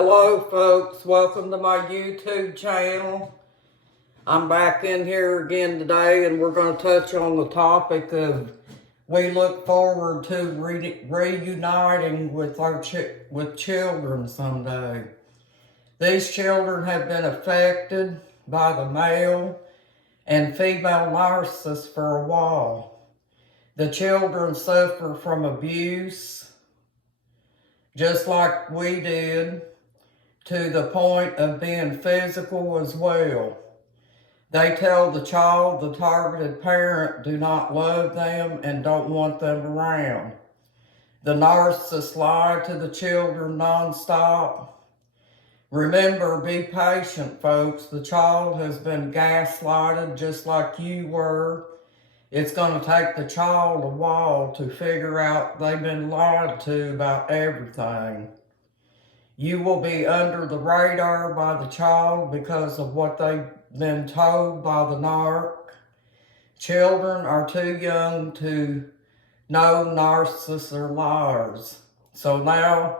Hello folks, welcome to my YouTube channel. I'm back in here again today and we're going to touch on the topic of we look forward to reuniting with our children someday. These children have been affected by the male and female narcissists for a while. The children suffer from abuse just like we did, to the point of being physical as well. They tell the child the targeted parent do not love them and don't want them around. The narcissists lie to the children nonstop. Remember, be patient, folks. The child has been gaslighted just like you were. It's going to take the child a while to figure out they've been lied to about everything. You will be under the radar by the child because of what they've been told by the narc. Children are too young to know narcissists are liars. So now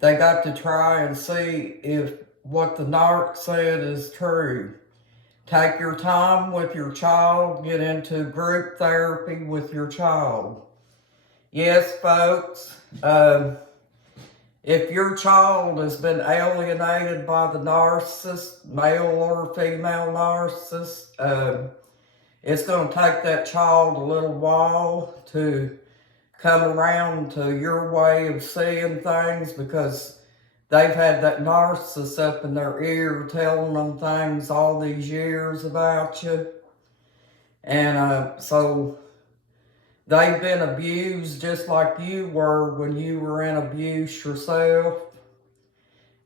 they got to try and see if what the narc said is true. Take your time with your child. Get into group therapy with your child. Yes, folks. If your child has been alienated by the narcissist, male or female narcissist, it's going to take that child a little while to come around to your way of seeing things because they've had that narcissist up in their ear telling them things all these years about you. And so they've been abused just like you were when you were in abuse yourself.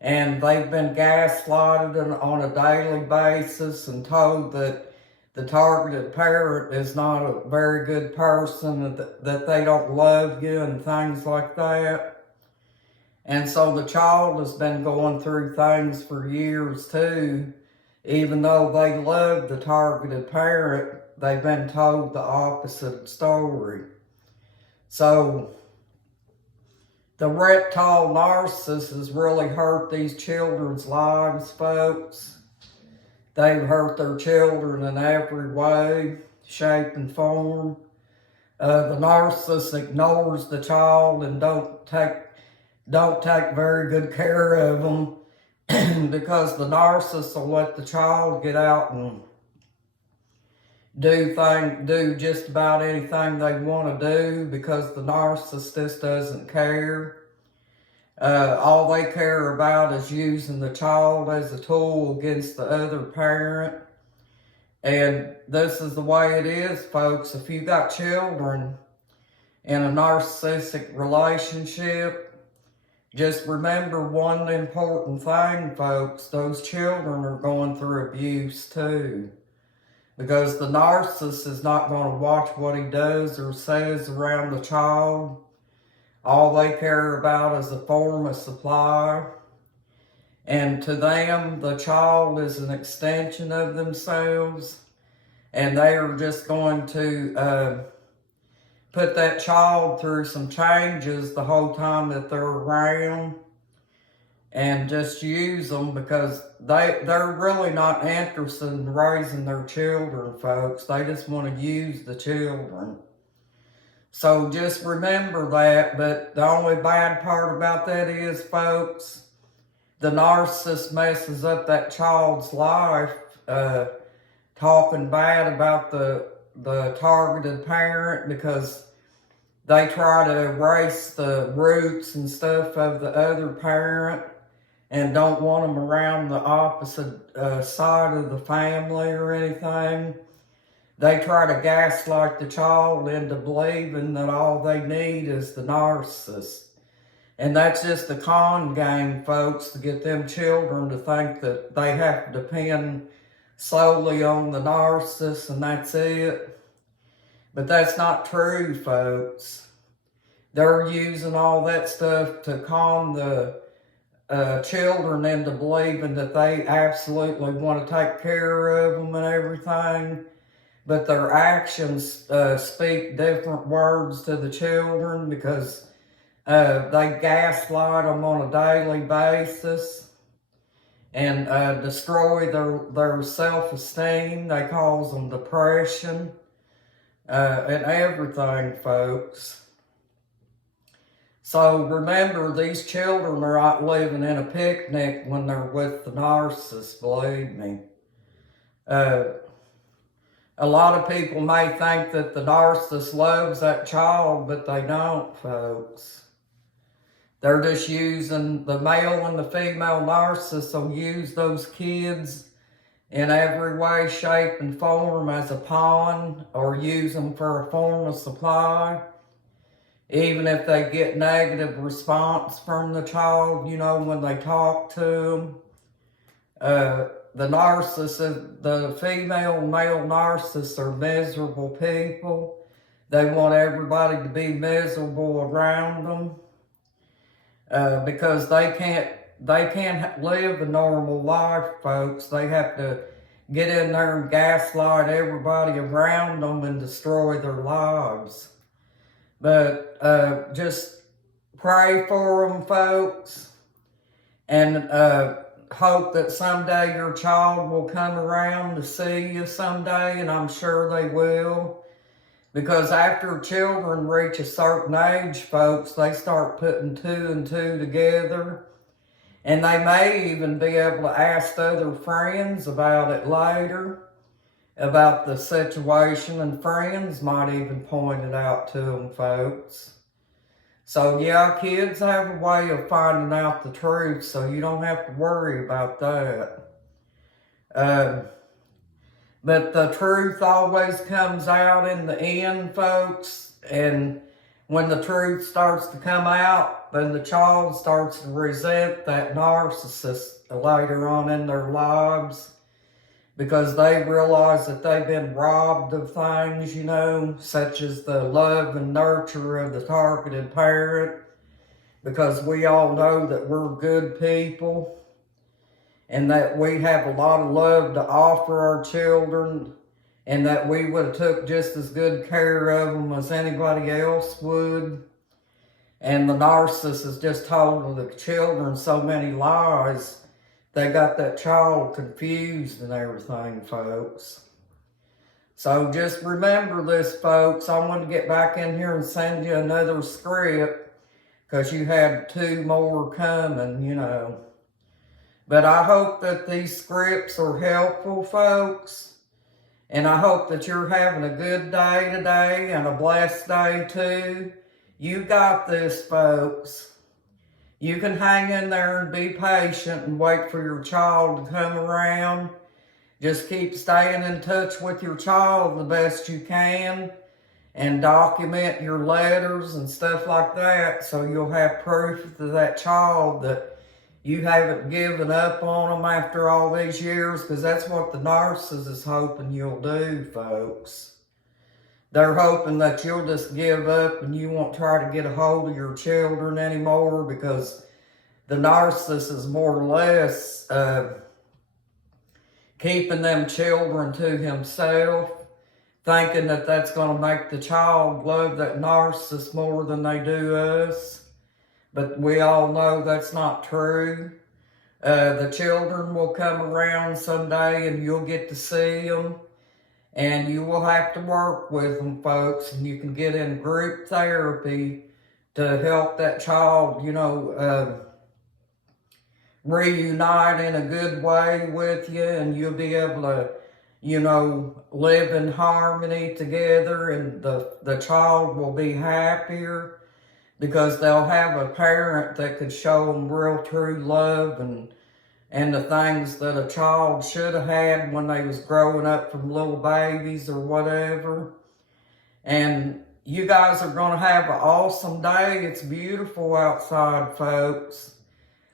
And they've been gaslighted on a daily basis and told that the targeted parent is not a very good person, that they don't love you and things like that. And so the child has been going through things for years too. Even though they love the targeted parent, they've been told the opposite story. So the reptile narcissist has really hurt these children's lives, folks. They've hurt their children in every way, shape, and form. The narcissist ignores the child and don't take very good care of them because the narcissist will let the child get out and do just about anything they want to do because the narcissist doesn't care. All they care about is using the child as a tool against the other parent. And this is the way it is, folks. If you got children in a narcissistic relationship, just remember one important thing, folks. Those children are going through abuse too. Because the narcissist is not going to watch what he does or says around the child. All they care about is a form of supply. And to them, the child is an extension of themselves. And they are just going to put that child through some changes the whole time that they're around. And just use them because they're really not interested in raising their children, folks. They just want to use the children. So just remember that. But the only bad part about that is, folks, the narcissist messes up that child's life, talking bad about the targeted parent because they try to erase the roots and stuff of the other parent and don't want them around the opposite side of the family or anything. They try to gaslight the child into believing that all they need is the narcissist. And that's just a con game, folks, to get them children to think that they have to depend solely on the narcissist and that's it. But that's not true, folks. They're using all that stuff to con the children into believing that they absolutely want to take care of them and everything, but their actions speak different words to the children because They gaslight them on a daily basis and destroy their self-esteem. They cause them depression and everything, folks. So remember, these children are not living in a picnic when they're with the narcissist, believe me. A lot of people may think that the narcissist loves that child, but they don't, folks. They're just using, the male and the female narcissist will use those kids in every way, shape, and form as a pawn, or use them for a form of supply. Even if they get negative response from the child, you know, when they talk to them. The narcissist, the female and male narcissists are miserable people. They want everybody to be miserable around them because they can't live a normal life, folks. They have to get in there and gaslight everybody around them and destroy their lives. But just pray for them, folks, and hope that someday your child will come around to see you someday, and I'm sure they will. Because after children reach a certain age, folks, they start putting two and two together. And they may even be able to ask other friends about it later, about the situation, and friends might even point it out to them, folks. So yeah, kids have a way of finding out the truth, so you don't have to worry about that. But the truth always comes out in the end, folks, and when the truth starts to come out, then the child starts to resent that narcissist later on in their lives, because they realize that they've been robbed of things, you know, such as the love and nurture of the targeted parent, because we all know that we're good people and that we have a lot of love to offer our children, and that we would have took just as good care of them as anybody else would. And the narcissist has just told the children so many lies. They got that child confused and everything, folks. So just remember this, folks. I want to get back in here and send you another script, because you had 2 more coming, you know. But I hope that these scripts are helpful, folks. And I hope that you're having a good day today and a blessed day too. You got this, folks. You can hang in there and be patient and wait for your child to come around. Just keep staying in touch with your child the best you can, and document your letters and stuff like that, so you'll have proof to that child that you haven't given up on them after all these years, because that's what the narcissist is hoping you'll do, folks. They're hoping that you'll just give up and you won't try to get a hold of your children anymore, because the narcissist is more or less keeping them children to himself, thinking that that's going to make the child love that narcissist more than they do us. But we all know that's not true. The children will come around someday and you'll get to see them. And you will have to work with them, folks, and you can get in group therapy to help that child, you know, reunite in a good way with you, and you'll be able to, you know, live in harmony together, and the child will be happier because they'll have a parent that could show them real true love and the things that a child should have had when they was growing up from little babies or whatever. And you guys are going to have an awesome day. It's beautiful outside, folks.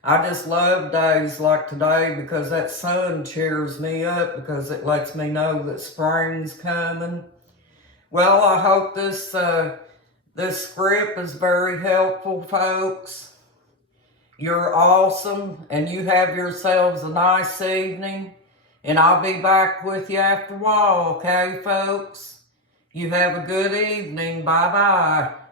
I just love days like today because that sun cheers me up, because it lets me know that spring's coming. Well, I hope this script is very helpful, folks. You're awesome, and you have yourselves a nice evening, and I'll be back with you after a while, okay, folks? You have a good evening. Bye-bye.